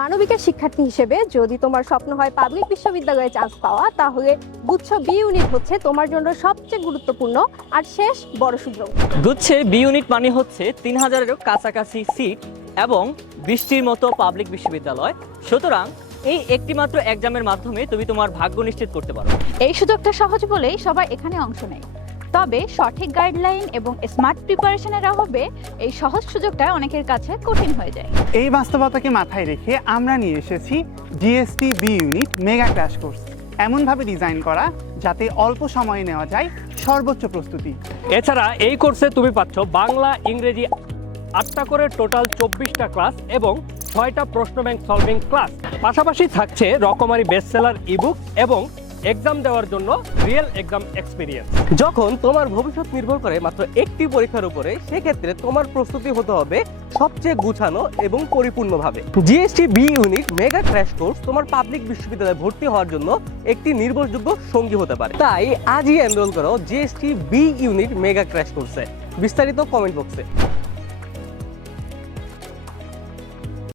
মানবিকের শিক্ষার্থী হিসেবে যদি তোমার স্বপ্ন হয় পাবলিক বিশ্ববিদ্যালয়ে চান্স পাওয়া তাহলে গুচ্ছ বি ইউনিট হচ্ছে তোমার জন্য সবচেয়ে গুরুত্বপূর্ণ আর শেষ বড় সুযোগ। গুচ্ছে বি ইউনিট মানে হচ্ছে তিন হাজারেরও কাছাকাছি সিট এবং বৃষ্টির মতো পাবলিক বিশ্ববিদ্যালয়। সুতরাং এই একটি মাত্র এক্সামের মাধ্যমে তুমি তোমার ভাগ্য নিশ্চিত করতে পারো। এই সুযোগটা সহজ বলেই সবাই এখানে অংশ নেয়। তবে সঠিক গাইডলাইন এবং স্মার্ট প্রিপারেশনের অভাবে এই সহজ সুযোগটা অনেকের কাছে কঠিন হয়ে যায়। এই বাস্তবতাকে মাথায় রেখে আমরা নিয়ে এসেছি DST B unit mega crash course এমনভাবে ডিজাইন করা যাতে অল্প সময়ে নেওয়া যায় সর্বোচ্চ প্রস্তুতি। এছাড়া এই কোর্সে তুমি পাচ্ছ বাংলা ইংরেজি আটটা করে টোটাল চব্বিশটা ক্লাস এবং ছয়টা প্রশ্ন ব্যাংক সলভিং ক্লাস পাশাপাশি থাকছে রকমারি বেস্ট সেলার ইবুক এবং এক্সাম দেওয়ার জন্য রিয়েল এক্সাম এক্সপিরিয়েন্স যখন তোমার ভবিষ্যৎ নির্ভর করে মাত্র একটি পরীক্ষার উপরে, সেক্ষেত্রে তোমার প্রস্তুতি হতে হবে সবচেয়ে গুছানো এবং পরিপূর্ণভাবে। GST B unit mega crash course তোমার পাবলিক বিশ্ববিদ্যালয়ে ভর্তি হওয়ার জন্য একটি নির্ভরযোগ্য সঙ্গী হতে পারে। তাই আজই এনরোল করো GST B unit mega crash কোর্সে বিস্তারিত কমেন্ট বক্সে